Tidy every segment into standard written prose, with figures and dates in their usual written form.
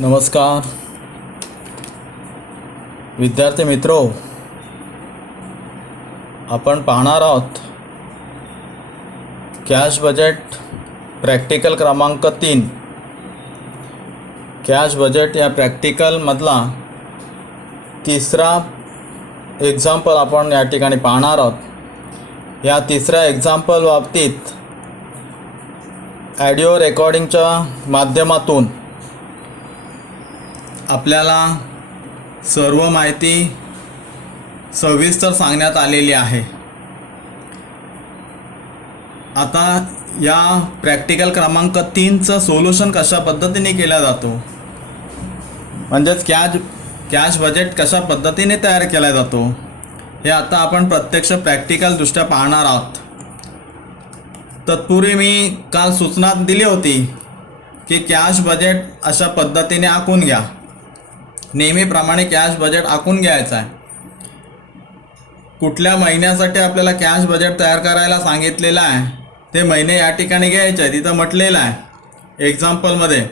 नमस्कार विद्यार्थी मित्रो, आपण पाहणार आहोत कॅश बजेट प्रॅक्टिकल क्रमांक 3। कॅश बजेट या प्रॅक्टिकलमधला तिसरा एक्झाम्पल आपण या ठिकाणी पाहणार आहोत। या तिसऱ्या एक्झाम्पल बाबतीत ऑडिओ रेकॉर्डिंगच्या माध्यमातून आपल्याला सर्व माहिती सविस्तर सांगण्यात आलेली आहे। आता या प्रॅक्टिकल क्रमांक 3चं सोल्युशन कशा पद्धतीने केला जातो, म्हणजेच कॅश बजेट कशा पद्धतीने तयार केला जातो हे आता आपण प्रत्यक्ष प्रॅक्टिकल दृष्ट्या पाहणार आहोत। तत्पूर्वी मी काल सूचना दिली होती की कॅश बजेट अशा पद्धतीने आखून घ्या। नेहमीप्रमाणे कॅश बजेट आखून घ्यायचं आहे। कुठल्या महिन्यासाठी आपल्याला कॅश बजेट तयार करायला सांगितलेलं आहे ते महिने या ठिकाणी घ्यायचे आहे। तिथं म्हटलेलं आहे एक्झाम्पलमध्ये,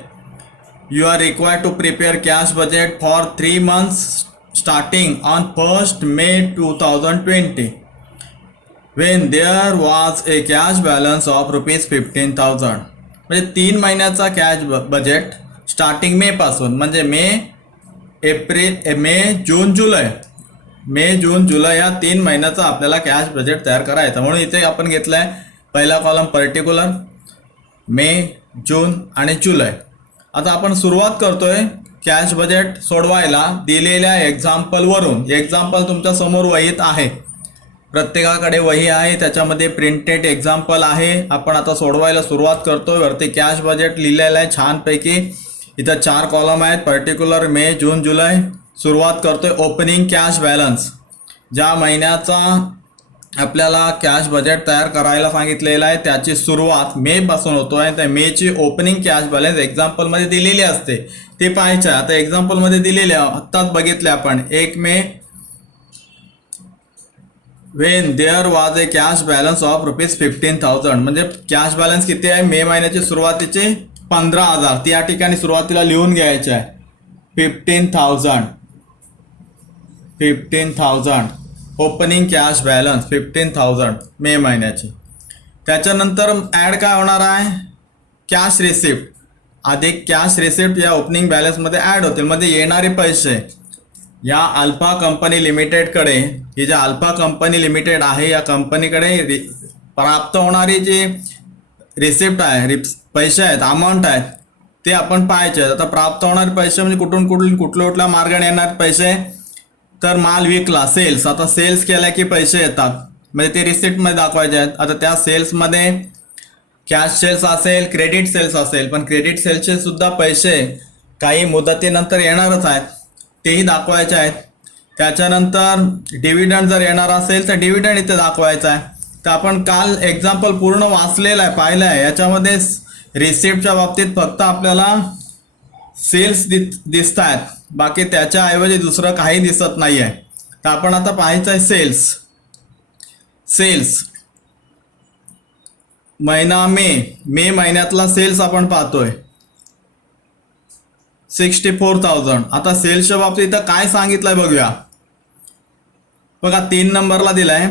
you are required to prepare cash budget for 3 months starting on 1st May 2020 when there was a cash balance of ₹15,000। म्हणजे 3 महिन्याचा कॅश बजेट स्टार्टिंग मे पासून, म्हणजे मे जून जुलै या 3 महिन्याचा आपल्याला कॅश बजेट तयार करायचं। म्हणून इथे आपण घेतलं आहे पहिला कॉलम पर्टिक्युलर, मे, जून आणि जुलै। आता आपण सुरुवात करतोय कॅश बजेट सोडवायला दिलेल्या एक्झाम्पलवरून। एक्झाम्पल तुमच्या समोर वहीत आहे, प्रत्येकाकडे वही आहे, त्याच्यामध्ये प्रिंटेड एक्झाम्पल आहे। आपण आता सोडवायला सुरुवात करतोय। वरती कॅश बजेट लिहिलेलं आहे छानपैकी। इथं 4 कॉलम आहेत, पर्टिक्युलर, मे, जून, जुलै। सुरुवात करतोय ओपनिंग कॅश बॅलन्स। ज्या महिन्याचा आपल्याला कॅश बजेट तयार करायला सांगितलेलं आहे त्याची सुरुवात मे पासून होतोय। त्या मेची ओपनिंग कॅश बॅलन्स एक्झाम्पलमध्ये दिलेली असते, ते पाहायचं आहे। आता एक्झाम्पलमध्ये दिलेले आत्ताच बघितले आपण, 1 मे when there was a cash balance of ₹15,000। म्हणजे कॅश बॅलन्स किती आहे मे महिन्याची सुरुवातीचे 15,000। ती या ठिकाणी सुरुवातीला लिहून घ्यायचे आहे 15,000 ओपनिंग कॅश बॅलन्स 15,000 मे महिन्याची। त्याच्यानंतर ॲड काय होणार आहे, कॅश रिसिप्ट अधिक कॅश रिसिप्ट या ओपनिंग बॅलन्समध्ये ॲड होतील। म्हणजे येणारे पैसे या अल्फा कंपनी लिमिटेडकडे, ही ज्या अल्फा कंपनी लिमिटेड आहे या कंपनीकडे प्राप्त होणारी जी रिसिप्ट आहे, पैसे आहेत, अमाऊंट आहेत, ते आपण पाहायचे आहेत। आता प्राप्त होणारे पैसे म्हणजे कुठल्या मार्गाने येणार पैसे, तर माल विकला, सेल्स। आता सेल्स केला की पैसे येतात, म्हणजे ते रिसिप्टमध्ये दाखवायचे आहेत। आता त्या सेल्समध्ये कॅश सेल्स असेल, क्रेडिट सेल्स असेल, पण क्रेडिट सेल्सचे सुद्धा पैसे काही मुदतीनंतर येणारच आहेत, तेही दाखवायचे आहेत। त्याच्यानंतर डिव्हिडंड जर येणार असेल तर डिव्हिडंड इथे दाखवायचा आहे। तर आपण काल एक्झाम्पल पूर्ण वाचलेलं आहे, पाहिलं आहे। याच्यामध्ये रिसिप्टच्या बाबतीत फक्त आपल्याला सेल्स दिसत आहेत, बाकी त्याच्याऐवजी दुसरं काही दिसत नाही आहे। तर आपण आता पाहायचं आहे सेल्स महिना मे महिन्यातला सेल्स आपण पाहतोय 64,000। आता सेल्सच्या बाबतीत इथं काय सांगितलंय बघूया। बघा 3 नंबरला दिलाय,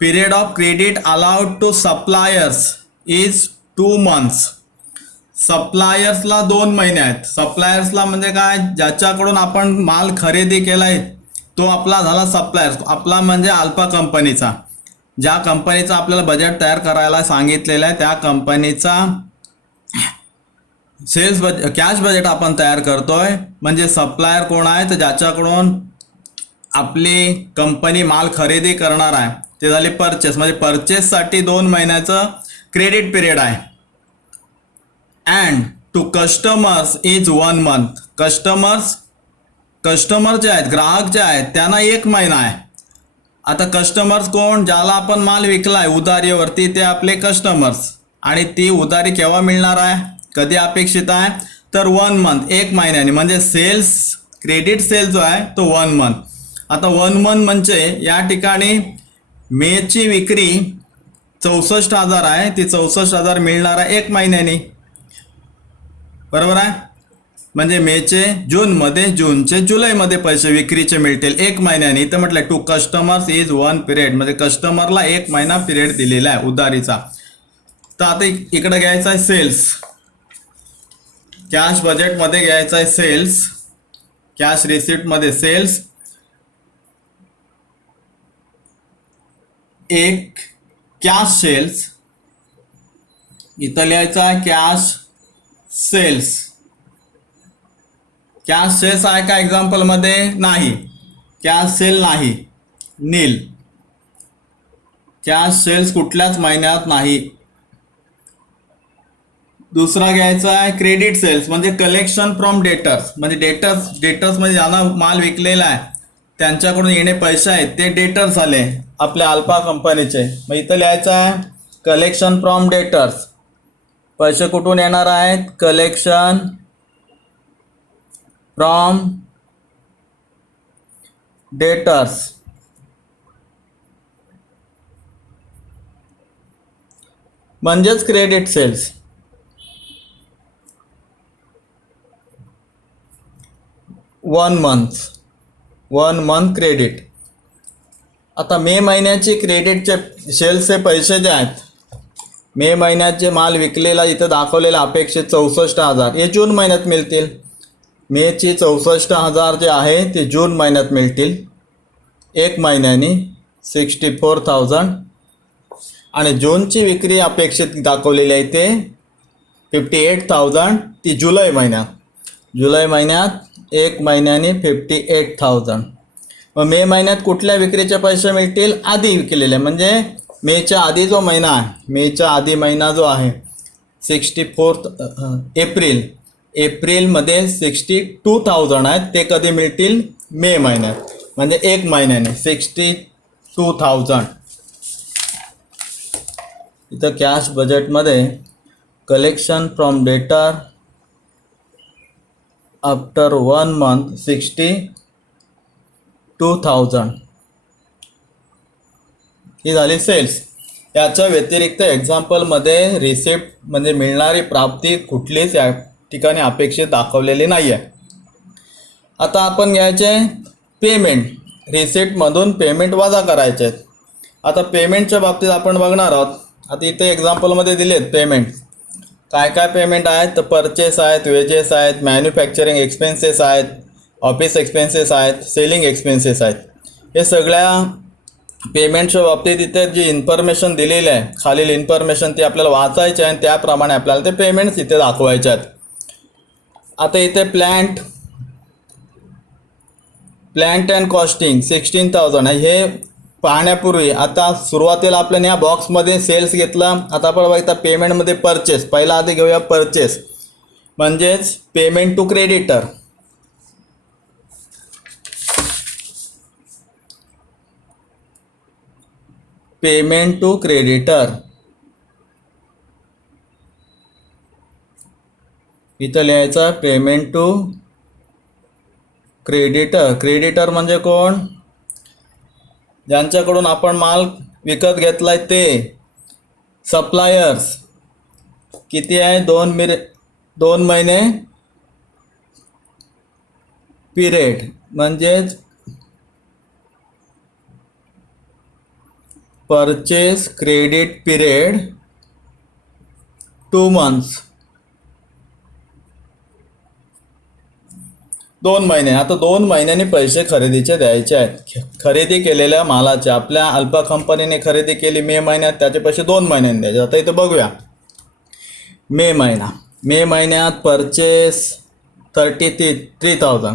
period of credit allowed to suppliers is 2 months। सप्लायर्सला 2 महिने आहेत। सप्लायर्सला म्हणजे काय, ज्याच्याकडून आपण माल खरेदी केलाय तो आपला झाला सप्लायर्स। आपला म्हणजे अल्फा कंपनीचा, ज्या कंपनीचा आपल्याला बजेट तयार करायला सांगितलेलं आहे त्या कंपनीचा सेल्स कॅश बजेट आपण तयार करतोय। म्हणजे सप्लायर कोण आहे, तर ज्याच्याकडून आपली कंपनी माल खरेदी करणार आहे ते झाले परचेस। म्हणजे परचेससाठी 2 महिन्याचं क्रेडिट पिरियड आहे। And to customers is 1 month। Customer जे आहेत, ग्राहक जे आहेत, त्यांना 1 महिना आहे। आता कस्टमर्स कोण, ज्याला आपण माल विकलाय उधारीवरती, ते आपले कस्टमर्स। आणि ती उधारी केव्हा मिळणार आहे, कधी अपेक्षित आहे, तर 1 month 1 महिन्याने। म्हणजे सेल्स, क्रेडिट सेल्स जो आहे तो 1 month। आता 1 month म्हणजे या ठिकाणी मेची विक्री 64,000 आहे, ती 64,000 मिळणार आहे 1 महिन्याने, बरोबर आहे। म्हणजे मेचे जूनमध्ये, जूनचे जुलैमध्ये पैसे विक्रीचे मिळतील 1 महिन्याने. इथं म्हटलं टू कस्टमर्स इज 1 पिरियड, म्हणजे कस्टमरला 1 महिना पिरियड दिलेला आहे उधारीचा. तर आता इकडे घ्यायचा आहे सेल्स. कॅश बजेटमध्ये घ्यायचा आहे सेल्स, कॅश रिसिप्टमध्ये सेल्स. एक कॅश सेल्स, इथं लिहायचं आहे कॅश सेल्स. कॅश सेल्स आहे का एक्झाम्पलमध्ये? नाही, कॅश सेल नाही, नील. कॅश सेल्स कुठल्याच महिन्यात नाही. दुसरा घ्यायचा आहे क्रेडिट सेल्स, म्हणजे कलेक्शन फ्रॉम डेटर्स, म्हणजे डेटर्स म्हणजे ज्यांना माल विकलेला आहे त्यांच्याकडून येणे पैसे आहेत ते डेटर्स आले आपल्या अल्फा कंपनीचे. मग इथं लिहायचं आहे कलेक्शन फ्रॉम डेटर्स. पैसे कुठून येणार आहेत? Collection from debtors. म्हणजेच credit sales. One month credit. आता मे महिन्याचे क्रेडिटचे सेल्सचे पैसे जे आहेत, मे महिन्याचे माल विकलेला इथं दाखवलेला अपेक्षित 64,000 हे जून महिन्यात मिळतील. मेची 64,000 जे आहे ते जून महिन्यात मिळतील 1 महिन्यानी 64,000. आणि जूनची विक्री अपेक्षित दाखवलेली आहे ते 58,000 ती जुलै महिन्यात 1 महिन्यानी 58,000. मग मे महिन्यात कुठल्या विक्रीचे पैसे मिळतील? आधी विकलेले, म्हणजे मेच्या आधी जो महिना आहे, मेच्या आधी महिना जो आहे 64 एप्रिलमध्ये 62,000 आहेत, ते कधी मिळतील? मे महिन्यात, म्हणजे 1 महिन्याने 62,000. इथं कॅश बजेटमध्ये कलेक्शन फ्रॉम डेटर आफ्टर 1 मंथ 62,000 ही झाली सेल्स. याच्या व्यतिरिक्त एक्झाम्पलमध्ये रिसिप्ट म्हणजे मिळणारी प्राप्ती कुठलीच या ठिकाणी अपेक्षित दाखवलेली नाही आहे. आता आपण घ्यायचे पेमेंट. रिसिप्टमधून पेमेंट वजा करायचे आहेत. आता पेमेंटच्या बाबतीत आपण बघणार आहोत. आता इथे एक्झाम्पलमध्ये दिलेत पेमेंट. काय काय पेमेंट आहेत? तर परचेस आहेत, वेजेस आहेत, मॅन्युफॅक्चरिंग एक्सपेन्सेस आहेत, ऑफिस एक्सपेन्सेस आहेत, सेलिंग एक्सपेन्सेस आहेत. हे सगळ्या पेमेंटच्या बाबतीत इथे जी इन्फॉर्मेशन दिलेली आहे, खालील इन्फॉर्मेशन ती आपल्याला वाचायची आहे आणि त्याप्रमाणे आपल्याला ते पेमेंट्स इथे दाखवायचे आहेत. आता इथे प्लॅन्ट अँड कॉस्टिंग 16,000 आहे. हे पाहण्यापूर्वी आता सुरुवातीला आपल्याला या बॉक्समध्ये सेल्स घेतला. आता आपण बघता पेमेंटमध्ये परचेस. पहिला आधी घेऊया परचेस, म्हणजेच payment to creditor. Payment to creditor इथं लिहायचं पेमेंट टू क्रेडिटर. क्रेडिटर म्हणजे कोण? ज्यांच्याकडून आपण माल विकत घेतलाय ते सप्लायर्स. किती आहे? 2 महिने पिरियड, म्हणजेच परचेस क्रेडिट पिरियड 2 months. 2 महिने. आता 2 महिन्यांनी पैसे खरेदीचे द्यायचे आहेत. खरेदी केलेल्या मालाचे आपल्या अल्फा कंपनीने खरेदी केली मे महिन्यात, त्याचे पैसे 2 महिन्यांनी द्यायचे. आता इथं बघूया मे महिन्यात परचेस 33,000.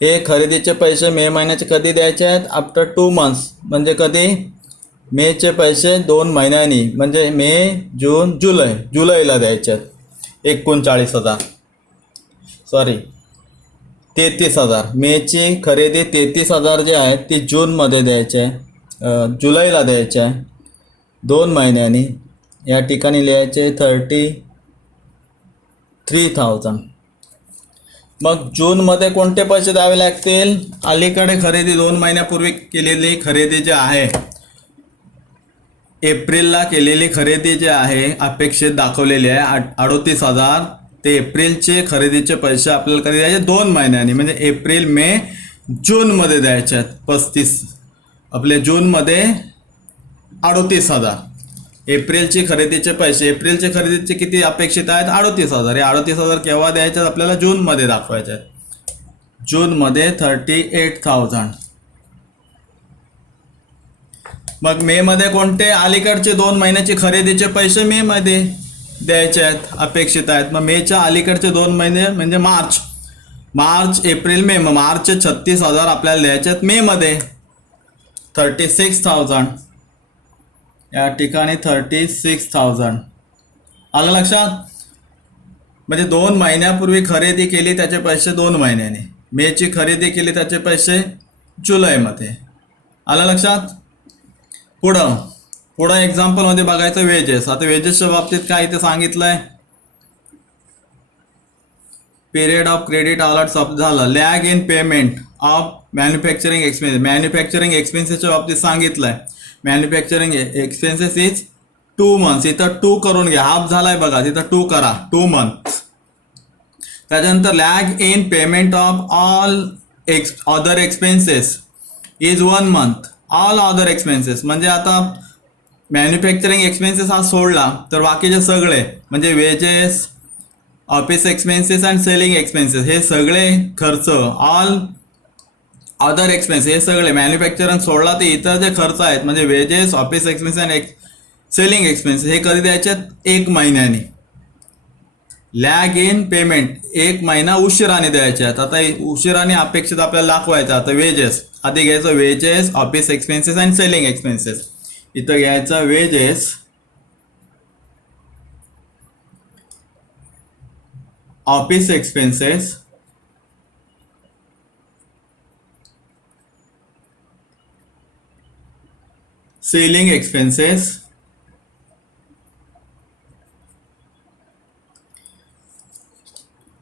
हे खरेदीचे पैसे मे महिन्याचे कधी द्यायचे आहेत? आफ्टर 2 months, म्हणजे कधी? मेचे पैसे 2 महिन्यांनी, म्हणजे मे, जून, जुलैला द्यायचे आहेत. 33,000. मेची खरेदी 33,000 जे आहे ती जूनमध्ये द्यायची आहे, जुलैला द्यायचे आहे 2 महिन्यांनी. या ठिकाणी लिहायचे 33,000. मग जूनमध्ये कोणते पैसे द्यावे लागतील? अलीकडे खरेदी 2 महिन्यापूर्वी केलेली खरेदी जी आहे, एप्रिलला केलेली खरेदी जी आहे अपेक्षित दाखवलेली आहे 38,000 ते एप्रिलचे खरेदीचे पैसे आपल्याला कधी द्यायचे 2 महिन्यांनी, म्हणजे एप्रिल मे जूनमध्ये द्यायचे आहेत 35. आपले जूनमध्ये 38,000. एप्रिलचे खरेदीचे पैसे, एप्रिलचे खरेदीचे किती अपेक्षित आहेत 38,000. हे 38,000 केव्हा द्यायचे आहेत आपल्याला जूनमध्ये दाखवायचे आहेत. जूनमध्ये 38,000. मग मे मध्ये कोणते अलीकडचे 2 महिन्याचे खरेदीचे पैसे मे मध्ये द्यायचे आहेत अपेक्षित आहेत. मग मेच्या अलीकडचे 2 महिने म्हणजे मार्च एप्रिल मे. मग मार्चचे 36,000 आपल्याला द्यायचे आहेत मे मध्ये 36,000. या ठिकाणी 36,000 आलं लक्षात. म्हणजे 2 महिन्यापूर्वी खरेदी केली त्याचे पैसे 2 महिन्याने, मेची खरेदी केली त्याचे पैसे जुलैमध्ये. आलं लक्षात. पुढं एक्झाम्पलमध्ये बघायचं वेजेस. आता वेजेसच्या बाबतीत काय इथे सांगितलं आहे, पिरियड ऑफ क्रेडिट अलर्ट झालं. Lag in payment of manufacturing expenses. Manufacturing एक्सपेन्सेसच्या बाबतीत सांगितलं आहे मॅन्युफॅक्चरिंग एक्सपेन्सेस इज 2 months. इथं 2 करून घ्या, हाफ झालाय बघा, तिथं 2 करा, 2 months. त्याच्यानंतर lag in payment of all other expenses is 1 month. All other expenses म्हणजे आता मॅन्युफॅक्चरिंग एक्सपेन्सेस हा सोडला तर बाकीचे सगळे म्हणजे wedges, office expenses and selling expenses हे सगळे खर्च, ऑल अदर एक्सपेन्स हे सगळे मॅन्युफॅक्चरिंग सोडला ते इतर जे खर्च आहेत म्हणजे wedges, office expense and selling expenses हे कधी द्यायचे 1 महिन्याने. लॅग इन पेमेंट 1 महिना उशिराने द्यायचे आहेत. आता उशिराने अपेक्षित आपल्याला दाखवायचं. आता वेजेस आधी घ्यायचं, wedges, office expenses and selling expenses. इथं घ्यायचं wedges, office expenses, selling expenses,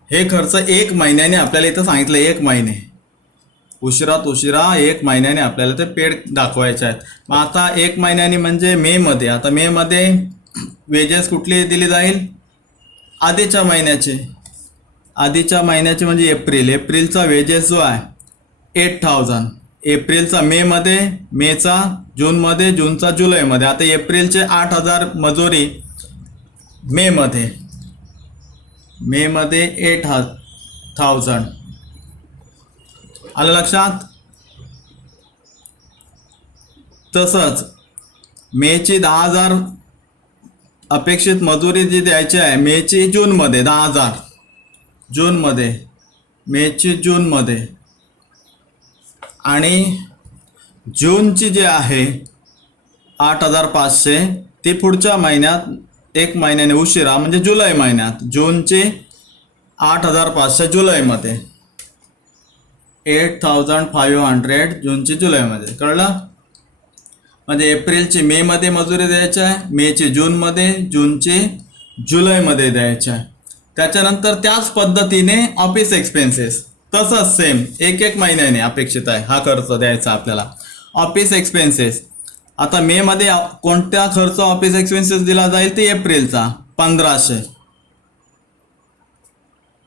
हे खर्च 1 महिन्याने आपल्याला इथं सांगितलं. 1 महिने उशिरात उशिरा 1 महिन्याने आपल्याला ते पेड दाखवायचे आहेत. मग आता 1 महिन्याने म्हणजे मे मध्ये. आता मे मध्ये वेजेस कुठली दिली जाईल, आधीच्या महिन्याचे. आधीच्या महिन्याचे म्हणजे एप्रिलचा वेजेस जो आहे 8,000. एप्रिलचा मे मध्ये, मेचा जूनमध्ये, जूनचा जुलैमध्ये. आता एप्रिलचे 8,000 मजुरी मे मध्ये 8,000. आलं लक्षात. तसंच मेची 10,000 अपेक्षित मजुरी जी द्यायची आहे मेची जूनमध्ये 10,000 जूनमध्ये, मेची जूनमध्ये, आणि जूनची जी आहे 8,500 ती पुढच्या महिन्यात 1 महिन्याने उशिरा म्हणजे जुलै महिन्यात. जूनची 8,500 जुलैमध्ये, 8,500 जूनची जुलैमध्ये. कळलं. म्हणजे एप्रिलची मे मध्ये मजुरी द्यायची आहे, मेची जूनमध्ये, जूनची जुलैमध्ये द्यायची आहे. त्याच्यानंतर त्याच पद्धतीने ऑफिस एक्सपेन्सेस तसंच सेम 1 महिन्याने अपेक्षित आहे हा खर्च द्यायचा आपल्याला. ऑफिस एक्सपेन्सेस आता मे मध्ये कोणत्या खर्च ऑफिस एक्सपेन्सेस दिला जाईल ते एप्रिलचा 1,500.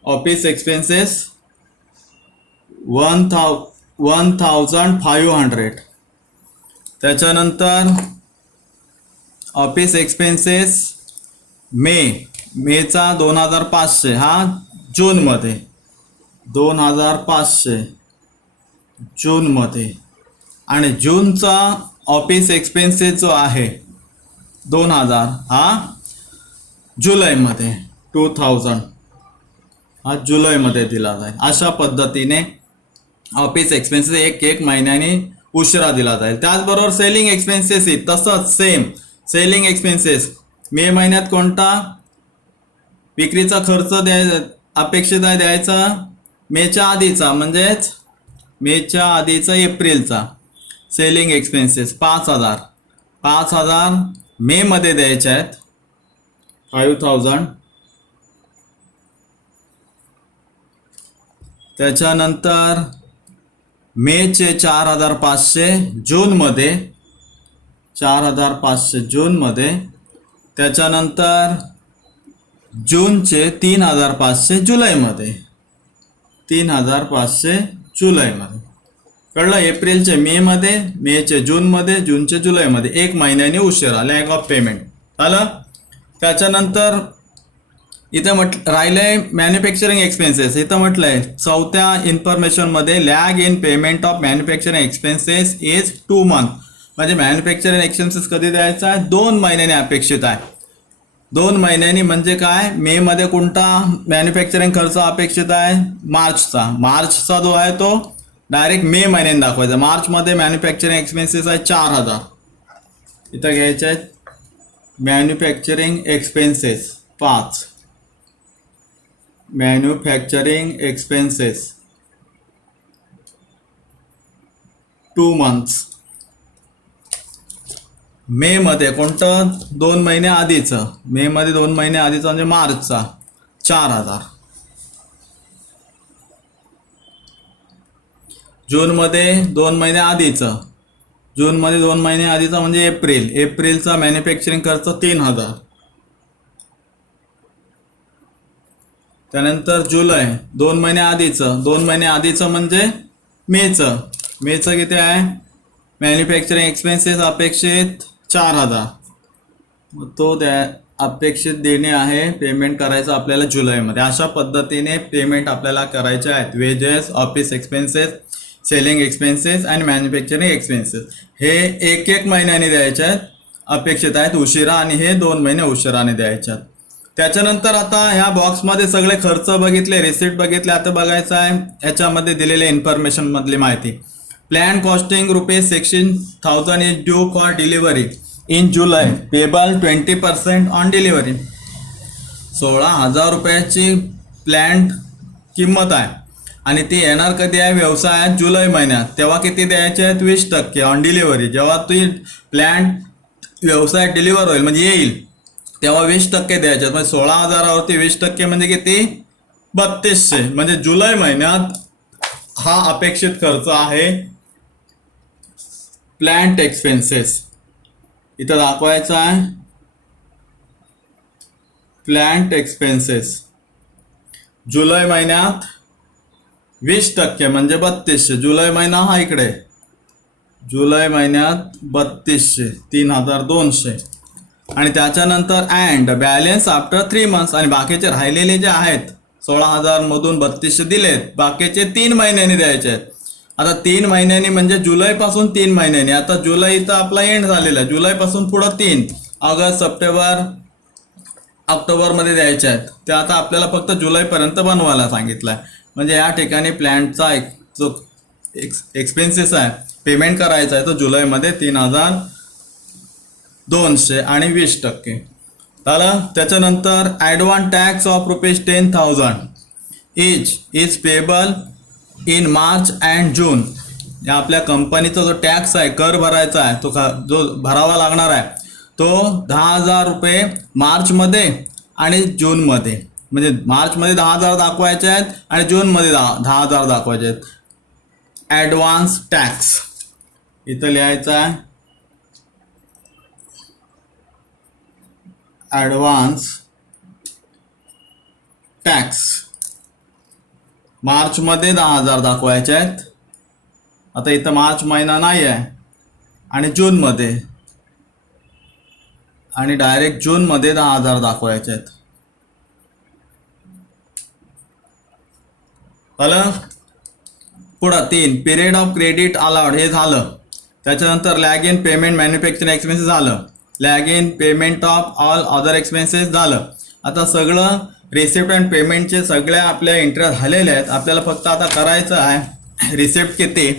Office expenses 1,500. त्याच्यानंतर ऑफिस एक्सपेन्सेस मेचा 2,500 हा जूनमध्ये, 2,500 जूनमध्ये. आणि जूनचा ऑफिस एक्सपेन्सेस जो आहे 2,000 हा जुलैमध्ये, 2,000 हा जुलैमध्ये दिला जाईल. अशा पद्धतीने ऑफिस एक्सपेन्सेस 1 महिन्याने उशिरा दिला जाईल. त्याचबरोबर सेलिंग एक्सपेन्सेस तसंच सेम. सेलिंग एक्सपेन्सेस मे महिन्यात कोणता विक्रीचा खर्च अपेक्षित आहे द्यायचा मेच्या आधीचा, म्हणजेच मेच्या आधीचा एप्रिलचा सेलिंग एक्सपेन्सेस 5,000 मे मध्ये द्यायचे आहेत 5,000. त्याच्यानंतर मेचे 4,500 जूनमध्ये, 4,500 जूनमध्ये. त्याच्यानंतर जूनचे 3,500 जुलैमध्ये, 3,500 जुलैमध्ये. कळलं? एप्रिलचे मे मध्ये, मेचे जूनमध्ये, जूनचे जुलैमध्ये, 1 महिन्याने उशिरा, लॅग ऑफ पेमेंट झालं. त्याच्यानंतर इथं राहिलंय मॅन्युफॅक्चरिंग एक्सपेन्सेस. इथं म्हटलंय चौथ्या इन्फॉर्मेशनमध्ये lag in payment of manufacturing expenses is 2 month. म्हणजे मॅन्युफॅक्चरिंग एक्सपेन्सेस कधी द्यायचा आहे? 2 महिन्याने अपेक्षित आहे. 2 महिन्यांनी म्हणजे काय? मे मध्ये कोणता मॅन्युफॅक्चरिंग खर्च अपेक्षित आहे? मार्चचा. मार्चचा जो आहे तो डायरेक्ट मे महिन्याने दाखवायचा. मार्चमध्ये मॅन्युफॅक्चरिंग एक्सपेन्सेस आहे 4,000. इथं घ्यायचे आहेत manufacturing expenses 5. Manufacturing expenses 2 months. May मध्ये कोणतं? 2 महिने आधीचं. मे मध्ये 2 महिने आधीचं म्हणजे मार्चचा 4,000. जूनमध्ये 2 महिने आधीचं. जूनमध्ये 2 महिने आधीचं म्हणजे एप्रिल. एप्रिलचा मॅन्युफॅक्चरिंग खर्च 3,000. त्यानंतर जुलै 2 महिने आधीचं. 2 महिने आधीचं म्हणजे मेचं. मेचं किती आहे? मॅन्युफॅक्चरिंग एक्सपेन्सेस अपेक्षित 4,000. तो त्या अपेक्षित देणे आहे, पेमेंट करायचं आपल्याला जुलैमध्ये. अशा पद्धतीने पेमेंट आपल्याला करायचे आहेत. Wedges, office expenses, selling expenses आणि मॅन्युफॅक्चरिंग एक्सपेन्सेस हे 1-1 महिन्याने द्यायचे आहेत, अपेक्षित आहेत उशिरा, आणि हे 2 महिने उशिराने द्यायचे आहेत. त्याच्यानंतर आता ह्या बॉक्समध्ये सगळे खर्च बघितले, रिसिप्ट बघितले. आता बघायचं आहे ह्याच्यामध्ये दिलेल्या इन्फॉर्मेशन मधली माहिती. Plan costing ₹16,000 is due for delivery in July, payable 20% on delivery. 16,000 रुपयाची प्लॅन किंमत आहे आणि ती येणार कधी आहे? व्यवसायात जुलै महिन्यात. तेव्हा किती द्यायचे आहेत? 20% ऑन डिलिव्हरी. जेव्हा ती प्लॅन व्यवसायात डिलिव्हर होईल म्हणजे येईल तेव्हा 20% द्यायचे. म्हणजे 16,000वरती 20% म्हणजे किती? 3,200. म्हणजे जुलै महिन्यात हा अपेक्षित खर्च आहे प्लॅन्ट एक्सपेन्सेस. इथं दाखवायचं आहे प्लॅन्ट एक्सपेन्सेस जुलै महिन्यात 20% म्हणजे 3,200. जुलै महिना हा इकडे, जुलै महिन्यात 3,200, 3,200. आणि त्याच्यानंतर अँड बॅलन्स आफ्टर 3 मंथ्स. आणि बाकीचे राहिलेले जे आहेत 16,000 मधून 3,200 दिलेत, बाकीचे 3 महिन्यांनी द्यायचे आहेत. आता 3 महिन्यांनी म्हणजे जुलैपासून 3 महिन्यांनी. आता जुलै इथं आपला एंड झालेला आहे. जुलैपासून पुढं 3, ऑगस्ट, सप्टेंबर, ऑक्टोबरमध्ये द्यायचे आहेत. ते आता आपल्याला फक्त जुलैपर्यंत बनवायला सांगितलं आहे. म्हणजे या ठिकाणी प्लॅनचा जो एक्सपेन्सेस आहे, पेमेंट करायचा आहे तो जुलैमध्ये 3,200 आणि 20% झालं. त्याच्यानंतर advance tax of ₹10,000 is payable in March and June. या आपल्या कंपनीचा जो टॅक्स आहे, कर भरायचा आहे, तो जो भरावा लागणार आहे तो 10,000 रुपये मार्चमध्ये आणि जूनमध्ये. म्हणजे मार्चमध्ये 10,000 दाखवायचे आहेत आणि जूनमध्ये 10,000 दाखवायचे आहेत. ॲडव्हान्स टॅक्स इथं लिहायचं आहे. ॲडव्हान्स टॅक्स मार्चमध्ये 10,000 दाखवायचे आहेत. आता इथं मार्च महिना नाही आहे आणि जूनमध्ये, आणि डायरेक्ट जूनमध्ये 10,000 दाखवायचे आहेत. झालं. पुढं 3 पिरियड ऑफ क्रेडिट अलाउड हे झालं. त्याच्यानंतर lag in payment manufacturing expenses झालं. Lag in payment of all other expenses झालं. आता सगळं रिसिप्ट अँड पेमेंटचे सगळ्या आपल्या एंट्री झालेल्या आहेत. आपल्याला फक्त आता करायचं आहे रिसिप्ट किती,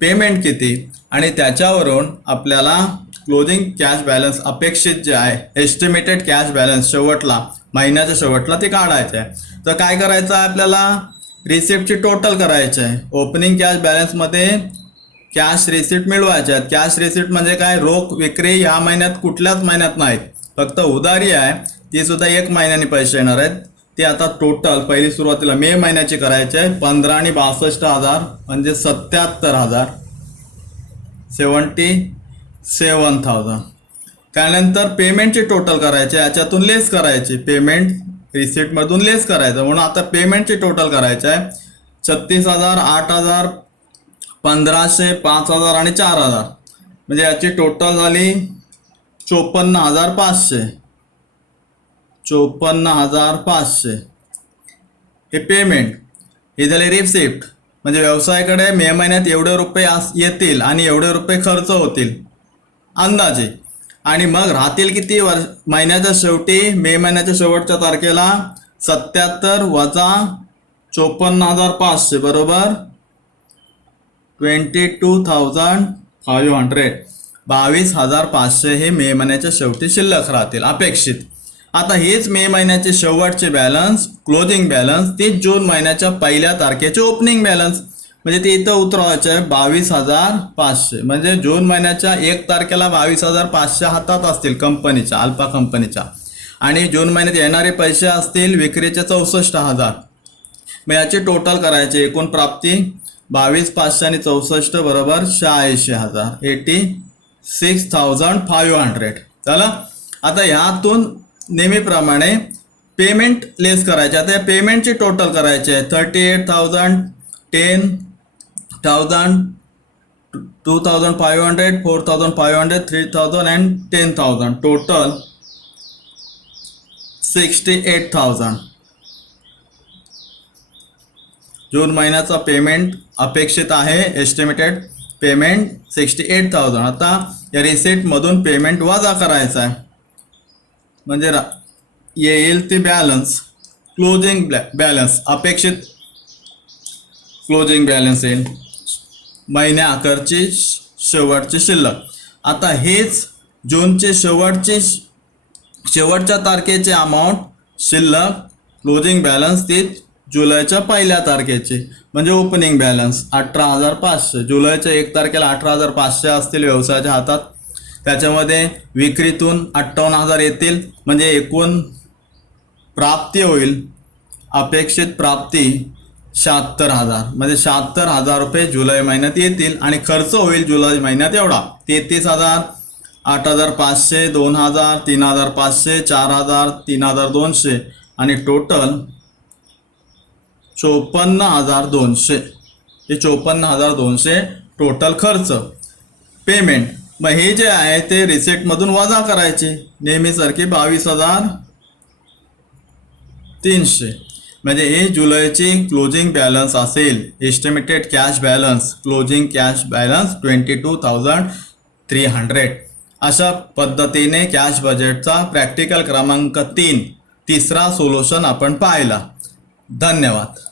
पेमेंट किती, आणि त्याच्यावरून आपल्याला क्लोजिंग कॅश बॅलन्स अपेक्षित जे आहे, एस्टिमेटेड कॅश बॅलन्स शेवटला, महिन्याच्या शेवटला ते काढायचं आहे. तर काय करायचं आहे? आपल्याला रिसिप्टची टोटल करायची आहे. ओपनिंग कॅश बॅलन्समध्ये कॅश रिसिप्ट मिळवायचे आहेत. कॅश रिसिप्ट म्हणजे काय? रोख विक्री ह्या महिन्यात कुठल्याच महिन्यात नाहीत, फक्त उधारी आहे, ती सुद्धा 1 महिन्याने पैसे येणार आहेत. ते आता टोटल पहिली सुरुवातीला मे महिन्याची करायची आहे. 15 आणि 62,000 म्हणजे 77,000, 77,000. त्यानंतर पेमेंटची टोटल करायची, याच्यातून लेस करायची पेमेंट रिसिप्टमधून लेस करायचं. म्हणून आता पेमेंटची टोटल करायचं आहे. 36,000, 8,000, 1,500, 5,000 आणि 4,000. म्हणजे याची टोटल झाली 54,500. 54,500 हे पेमेंट. हे झाले रिसिप्ट. म्हणजे व्यवसायाकडे मे महिन्यात एवढे रुपये येतील आणि एवढे रुपये खर्च होतील अंदाजे. आणि मग राहतील किती महिन्याच्या शेवटी, मे महिन्याच्या शेवटच्या तारखेला 77 वजा 54,500 बरोबर 22,500. 22,500 हे मे महिन्याच्या शेवटी शिल्लक राहतील अपेक्षित. आता हेच मे महिन्याचे शेवटचे बॅलन्स, क्लोजिंग बॅलन्स, ते जून महिन्याच्या पहिल्या तारखेचे ओपनिंग बॅलन्स. म्हणजे ते इथं उतरवायचं आहे 22,500. म्हणजे जून महिन्याच्या 1 तारखेला 22,500 हातात असतील कंपनीच्या, अल्फा कंपनीच्या. आणि जून महिन्यात येणारे पैसे असतील विक्रीचे 64,000. मग याची टोटल करायचे. एकूण प्राप्ती 22,500 आणि 64 बरोबर 86,000. 86,500 झालं. आता ह्यातून नेहमीप्रमाणे पेमेंट लेस करायचे. आता या पेमेंटची टोटल करायची आहे. 38,000, 10,000, 2,500, 4,500, 3,000 and 10,000. टोटल 68,000. जून महिन्याचा पेमेंट अपेक्षित आहे. Estimated payment 68,000. आता या रिसिप्टमधून पेमेंट वजा करायचा आहे. म्हणजे येईल ते बॅलन्स, क्लोजिंग बॅलन्स. अपेक्षित क्लोजिंग बॅलन्स येईल महिन्या अखेरची शेवटची शिल्लक. आता हेच जूनचे शेवटच्या तारखेचे अमाऊंट शिल्लक, क्लोजिंग बॅलन्स ते जुलैच्या पहिल्या तारखेचे म्हणजे ओपनिंग बॅलन्स 18,500. जुलैच्या 1 तारखेला 18,500 असतील व्यवसायाच्या हातात. त्याच्यामध्ये विक्रीतून 58,000 येतील. म्हणजे एकूण प्राप्ती होईल, अपेक्षित प्राप्ती 76,000. म्हणजे 76,000 रुपये जुलै महिन्यात येतील. आणि खर्च होईल जुलै महिन्यात एवढा 33,000, 8,500, 2,000, 3,500, 4,000, 3,200 आणि टोटल 54,200. हे 54,200 टोटल खर्च पेमेंट. मग हे जे आहे ते रिसिप्टमधून वजा करायचे नेहमीसारखे 22,300. म्हणजे हे जुलैची क्लोजिंग बॅलन्स असेल. Estimated cash balance, closing cash balance 22,300. अशा पद्धतीने कॅश बजेटचा प्रॅक्टिकल क्रमांक 3 तिसरा सोल्युशन आपण पाहिला. धन्यवाद.